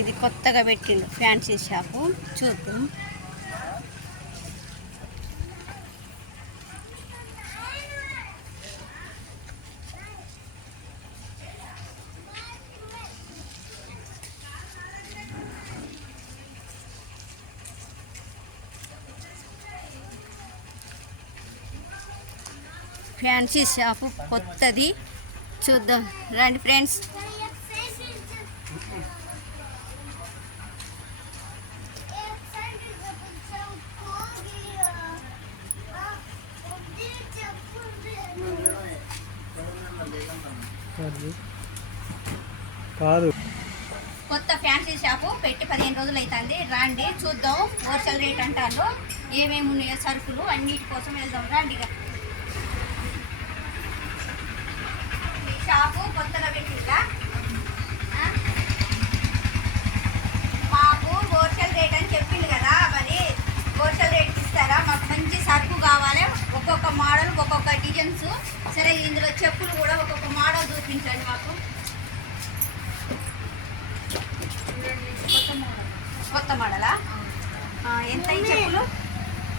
ఇది కొత్తగా పెట్టిండు ఫ్యాన్సీ షాపు. చూద్దాం. ఫ్యాన్సీ షాపు కొత్తది. చూద్దాం. రండి ఫ్రెండ్స్. కాదు. కొత్త ఫ్యాన్సీ షాపు పెట్టి పదిహేను రోజులు అవుతుంది రండి చూద్దాం. హోల్సేల్ రేట్ అంటారు. ఏమేమి ఉన్నాయో సరుకులు అన్నిటి కోసం వెళ్దాం. రండి ఇక. షాపు కొత్తగా పెట్టిందా? మాకు హోల్సేల్ రేట్ అని చెప్పింది కదా మరి. హోల్సేల్ రేట్ ఇస్తారా? మాకు మంచి సరుకు కావాలి. ఒక్కొక్క మోడల్ ఒక్కొక్క డిజైన్స్ సరే ఇందులో చెప్పులు కూడా ఒక్కొక్క మోడల్ చూపించండి మాకు. కొత్త మోడలా? ఆ, ఎంత ఈ చెప్పులు?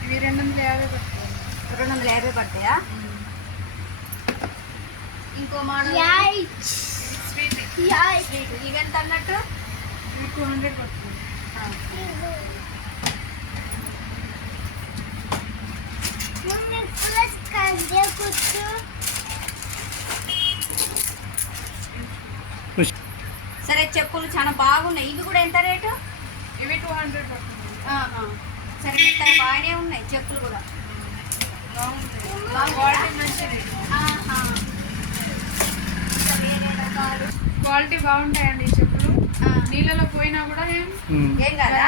ఇవి రెండు వందల యాభై పడుతుంది రెండు వందల యాభై పడతాయా? ఇంకో మోడల్. Sweet sweet. ఇవి ఎంత అన్నట్టు? టూ హండ్రెడ్ పడుతుంది సరే చెప్పులు చాలా బాగున్నాయి. ఇవి కూడా ఎంత రేటు? ఇవి టూ హండ్రెడ్ పడుతుంది. ఆ, ఆ. సరే బాగానే ఉన్నాయి చెప్పులు కూడా? క్వాలిటీ బాగుంటాయండి చెప్పులు. నీళ్ళలో పోయినా కూడా ఏం ఏం కదా.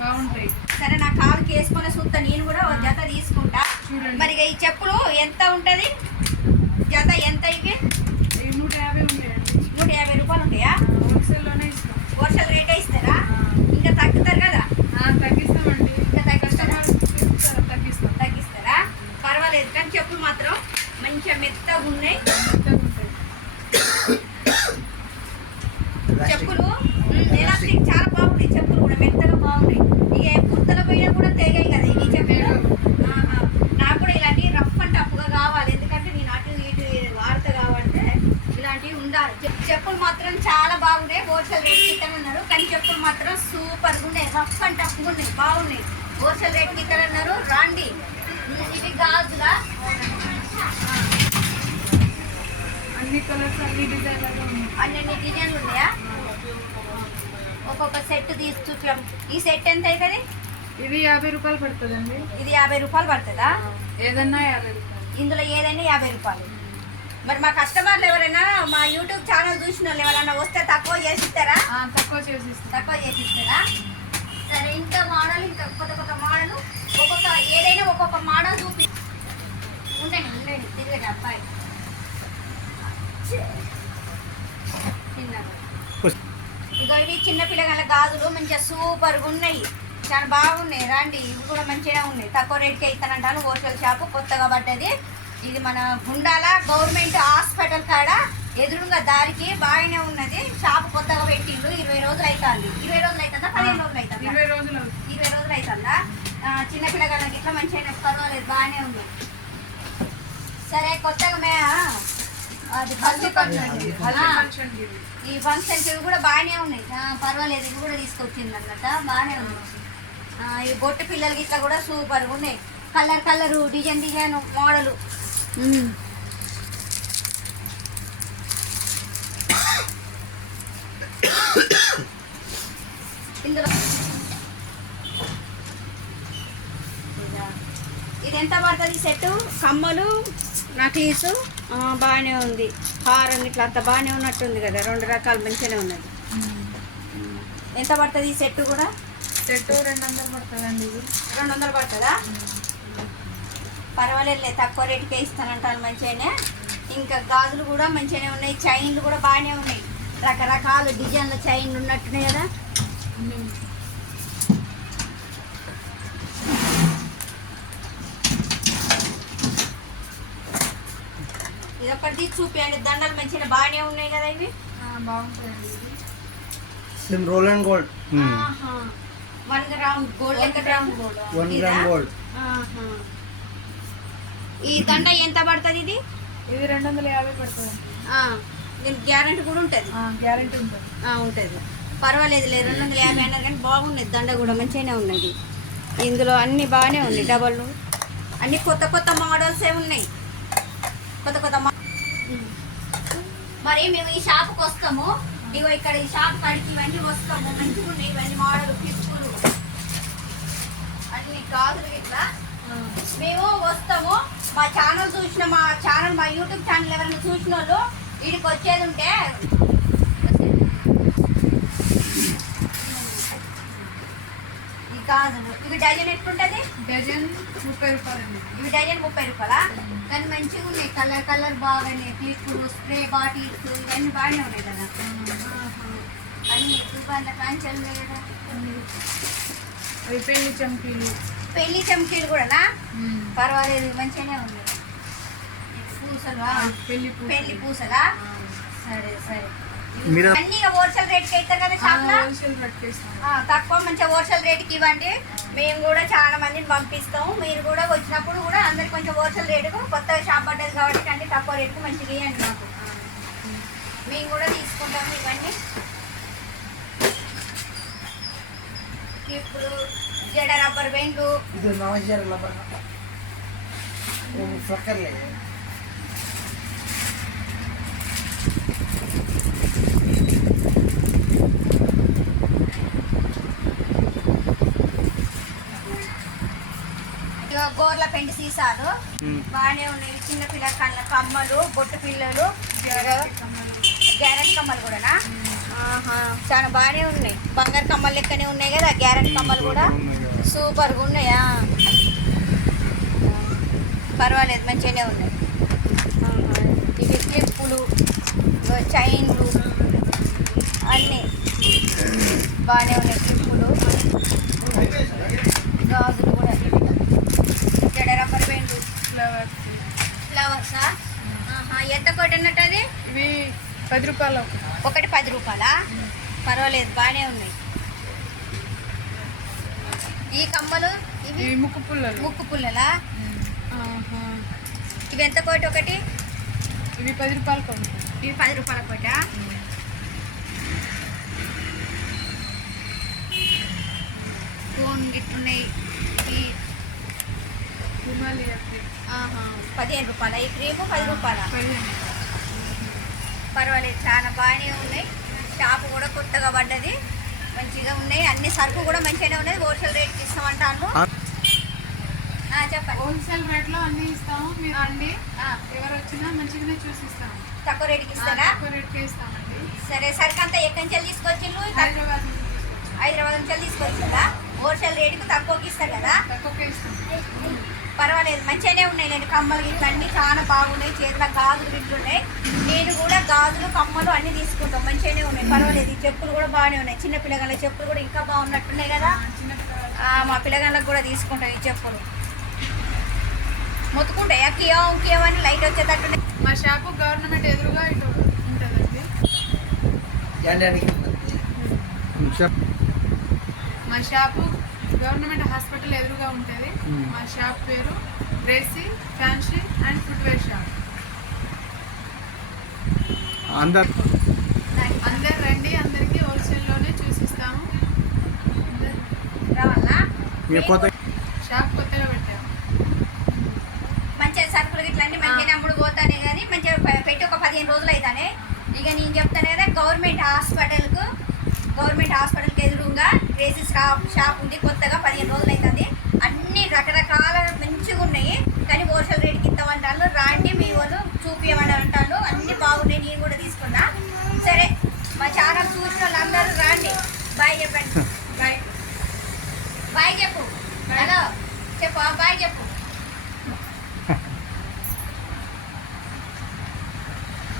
బాగుంటాయి. సరే నా కాలుకి వేసుకొని చూస్తా. నేను కూడా ఒక జత తీసుకుంటా. చూడండి. మరి ఈ చెప్పులు ఎంత ఉంటది? జత ఎంత ఇవి? ఇవి నూట యాభై ఉంటాయండి నూట యాభై రూపాయలు ఉంటాయా? హోల్సేల్లోనే ఇస్తాం. హోల్సేల్ రేటే ఇస్తారా? ఇంకా తగ్గుతారు కదా? తగ్గిస్తామండి. ఇంకా తగ్గిస్తారా? తగ్గిస్తాం. తగ్గిస్తారా? పర్వాలేదు. కానీ చెప్పులు మాత్రం మంచిగా మెత్తగా ఉన్నాయి మెత్తగా ఉంటాయి చెప్పులు ఎలాస్టిక్ చాలా బాగున్నాయి చెప్పులు కూడా మెత్తగా బాగున్నాయి ఇక కుర్తల పోయినా కూడా తెగాయి కదా ఇవి చెప్పులు ఆహా. నాకు కూడా ఇలాంటి రఫ్ అండ్ టఫ్గా కావాలి ఎందుకంటే నేను అటు ఇటు వాడతా కాబట్టి ఇలాంటివి ఉండాలి చె- చెప్పులు మాత్రం చాలా బాగున్నాయి. హోల్సేల్ రేట్ ఇక్కడ ఉన్నారు కానీ చెప్పులు మాత్రం సూపర్గా ఉన్నాయి రఫ్ అండ్ టఫ్గా ఉన్నాయి బాగున్నాయి. హోల్సేల్ రేట్ ఇక్కడ ఉన్నారు రండి. ఇవి గాజులా? అన్ని కలర్స్ అన్ని ఉన్నాయి. అన్ని డిజైన్లు ఉన్నాయా? ఒక్కొక్క సెట్ తీసి చూపాం ఈ సెట్ ఎంత అవుతుంది ఇది యాభై రూపాయలు పడుతుందండి. ఇది యాభై రూపాయలు పడుతుందా? ఏదన్నా యాభై రూపాయలు. ఇందులో ఏదైనా యాభై రూపాయలు. మరి మా కస్టమర్లు ఎవరైనా మా యూట్యూబ్ ఛానల్ చూసిన వాళ్ళు ఎవరైనా వస్తే తక్కువ చేసి ఇస్తారా తక్కువ చేసి తక్కువ చేసి ఇస్తారా సరే ఇంకా మోడల్ ఇంకా కొత్త కొత్త మోడల్. ఒక్కొక్క ఏదైనా ఒక్కొక్క మోడల్ చూపి ఉండండి ఉండండి తిరగండి అబ్బాయి. ఇగో ఇవి చిన్న పిల్లగాళ్ళ గాజులు మంచిగా సూపర్గా ఉన్నాయి. చాలా బాగున్నాయి. రండి ఇవి కూడా మంచిగా ఉన్నాయి. తక్కువ రేట్కే ఇస్తానంటాను. హోల్సేల్ షాపు కొత్తగా పడ్డది. ఇది మన గుండాల గవర్నమెంట్ హాస్పిటల్ కాడ ఎదురుగా దారికి బాగానే ఉన్నది. షాప్ కొత్తగా పెట్టిండు. ఇరవై రోజులు అవుతుంది ఇరవై రోజులు అవుతుందా పదిహేను రోజులు అవుతుందా ఇరవై రోజులు. ఇరవై రోజులు అవుతుందా ఆ, చిన్న పిల్లగాళ్ళకి ఇట్లా మంచిగా పర్వాలేదు బాగానే ఉంది. సరే కొత్తగా మే అది హల్దీ ఫంక్షన్ ఆ. ఫంక్షన్ ఇవి. ఈ కూడా బాగానే ఉన్నాయి. పర్వాలేదు ఇవి కూడా తీసుకొచ్చింది అన్నమాట. బాగానే ఉంది. ఆ, ఈ బొట్టు పిల్లలకి ఇట్లా కూడా సూపర్గా ఉన్నాయి. Colour colour design design model. ఇది ఎంత పడుతుంది సెట్ కమ్మలు నక్లీస్ బాగానే ఉంది. హారం ఇట్లా అంత బాగానే ఉన్నట్టుంది కదా రెండు రకాలు మంచిగానే ఉన్నది. ఎంత పడుతుంది ఈ సెట్ కూడా? సెట్ రెండు వందలు పడుతుందండి ఇది. రెండు వందలు పడుతుందా? పర్వాలేదులే తక్కువ రేటుకే ఇస్తానంటాను మంచిగానే. ఇంకా గాజులు కూడా మంచిగానే ఉన్నాయి చైన్లు కూడా బాగానే ఉన్నాయి. రకరకాల డిజైన్ల చైన్లు ఉన్నట్టున్నాయి కదా. ఇది ఒకటి చూపించండి దండలు మంచిగా బాగానే ఉన్నాయి కదా ఇవి. Roll and gold. One gram gold. One gram gold. ఈ దండ ఎంత పడుతుంది ఇది? ఇది రెండు వందల యాభై పడుతుంది దీనికి గ్యారెంటీ కూడా ఉంటుంది. గ్యారెంటీ ఉంటుంది. ఉంటుంది. పర్వాలేదు లేదు రెండు వందల యాభై అన్నారు కానీ బాగున్నది దండ కూడా మంచిగానే ఉన్నది. ఇందులో అన్ని బాగానే ఉన్నాయి డబల్ అన్ని కొత్త కొత్త మోడల్సే ఉన్నాయి. కొత్త కొత్త మరి మేము ఈ షాప్కి వస్తాము. ఇగో ఇక్కడ ఈ షాప్ కాడికి ఇవన్నీ వస్తాము. మంచిగా ఉన్నాయి ఇవన్నీ మోడల్ పిచ్చులు అన్ని గాజులు ఇట్లా మేము వస్తాము. మా ఛానల్ చూసిన మా ఛానల్ మా యూట్యూబ్ ఛానల్ ఎవరైనా చూసిన వాళ్ళు వీడికి వచ్చేది ఉంటే గాజులు. ఇవి డజన్ ఎట్లుంటది? డజన్ ముప్పై రూపాయలండి. ఇవి డజన్ ముప్పై రూపాయలా? కానీ మంచిగా ఉన్నాయి. కలర్ కలర్ బాగానే క్లిప్పులు స్ప్రే బాటిల్స్ ఇవన్నీ బాగానే ఉన్నాయి కదా. అన్ని దుబాన్ల కాంచెలు కదా అవి పెళ్ళి చంకీలు. పెళ్ళి చమ్కీలు కూడానా పర్వాలేదు మంచిగానే ఉంది. పూసలు? పెళ్ళి పెళ్ళి పూసలా? సరే సరే. మీరు- అన్ని హోల్సేల్ రేట్కి అవుతారు కదా షాప్లో? తక్కువ మంచిగా హోల్సేల్ రేట్కి ఇవ్వండి. మేము కూడా చాలా మందిని పంపిస్తాము. మీరు కూడా వచ్చినప్పుడు కూడా అందరికి కొంచెం హోల్సేల్ రేటుకు కొత్తగా షాప్ పడ్డది కాబట్టి అన్ని తక్కువ రేటుకు మంచిగా ఇవ్వండి మాకు. మేము కూడా తీసుకుంటాము ఇవన్నీ. ఇప్పుడు జడ రబ్బర్ ఇది గోర్ల పెండి సీసాలు. బాగానే ఉన్నాయి. చిన్న పిల్లల కళ్ళ కమ్మలు బొట్టు పిల్లలు గ్యారెంటీ కమ్మలు కూడానా? చాలా బాగానే ఉన్నాయి. బంగారు కమ్మలు లెక్కనే ఉన్నాయి కదా గ్యారెంటీ కమ్మలు కూడా. సూపర్గా ఉన్నాయా? పర్వాలేదు మంచిగానే ఉన్నాయి. ఇవి క్లిప్పులు చైన్లు అన్నీ. బాగానే ఉన్నాయి క్లిప్పులు గాజులు కూడా. జడ రబ్బర్ బ్యాండ్ ఫ్లవర్స్ ఫ్లవర్సా ఎంత కోటి అన్నట్టు అది? ఇవి పది రూపాయలు. ఒకటి. పది రూపాయలా? పర్వాలేదు బాగానే ఉన్నాయి. ఈ కమ్మలు ఇవి ముక్కు పుల్లలు. ముక్కు పుల్లలా. ఇవి ఎంత కోటి ఒకటి? ఇవి పది రూపాయలు కొంటాం ఇవి పది రూపాయల కోట? ఫోన్. ఆహా, పదిహేను రూపాయల? ఈ క్రీము పది రూపాయల? పర్వాలేదు చాలా బాగానే ఉన్నాయి. షాపు కూడా కొత్తగా పడ్డది. మంచిగా ఉన్నాయి. అన్ని సరుకు కూడా మంచిగానే ఉన్నాయి. హోల్సేల్ రేట్కి ఇస్తామంటాను ఆ, చెప్పండి. హోల్సేల్ రేట్లో అన్ని ఇస్తాము. మీరు ఆ, ఎవరు వచ్చినా మంచిగానే చూసి ఇస్తాము తక్కువ రేట్కి ఇస్తారా? తక్కువ రేట్కే ఇస్తామండి. సరే సరుకు అంతా ఎక్కడి నుంచి తీసుకొచ్చిండ్రు? హైదరాబాద్. హైదరాబాద్ నుంచి తీసుకొచ్చిందా హోల్సేల్ రేటుకి తక్కువకి ఇస్తారు కదా? తక్కువకే ఇస్తాం. పర్వాలేదు. మంచిగానే ఉన్నాయి. నేను కమ్మలు గిట్లు అన్నీ చాలా బాగున్నాయి. చేతుల గాజులు గిట్లు ఉన్నాయి. నేను కూడా గాజులు కమ్మలు అన్నీ తీసుకుంటాం. మంచిగానే ఉన్నాయి. పర్వాలేదు. ఈ చెప్పులు కూడా బాగానే ఉన్నాయి. చిన్న పిల్లగాళ్ళ చెప్పులు కూడా ఇంకా బాగున్నట్టున్నాయి కదా? మా పిల్లగాళ్ళకి కూడా తీసుకుంటాం ఈ చెప్పులు. మొత్తుకుంటాయా? కియో కియో అని లైట్ వచ్చేటట్టున్నాయి. మా షాపు గవర్నమెంట్ ఎదురుగా ఇటు ఉంటుందండి. మా షాపు గవర్నమెంట్ హాస్పిటల్ ఎదురుగా ఉంటుంది. Hmm. మా షాప్ పేరు dressy fancy and footwear shop. అందరు అందరు రండి అందరికీ హోల్సేల్లోనే చూసిస్తాము. రావాలా? షాప్ కొత్తగా పెట్టాము. మంచిగా సరుకులు అన్ని మంచిగా అమ్ముడు పోతానే కానీ మంచిగా పెట్టి ఒక పదిహేను రోజులు అవుతానే ఇక నేను చెప్తాను కదా గవర్నమెంట్ హాస్పిటల్కు గవర్నమెంట్ హాస్పిటల్కి ఎదురుగా క్రేజీ షాప్ షాప్ ఉంది. కొత్తగా పదిహేను రోజులు అవుతుంది అన్ని రకరకాల మంచిగా ఉన్నాయి కానీ హోల్సేల్ రేట్కి ఇస్తామంటాను రాండి మీ వాళ్ళు చూపించమని అంటాను అన్ని బాగున్నాయి. నేను కూడా తీసుకున్నా. సరే మా ఛానల్ చూసిన వాళ్ళందరూ రాండి. బాయ్ చెప్పండి.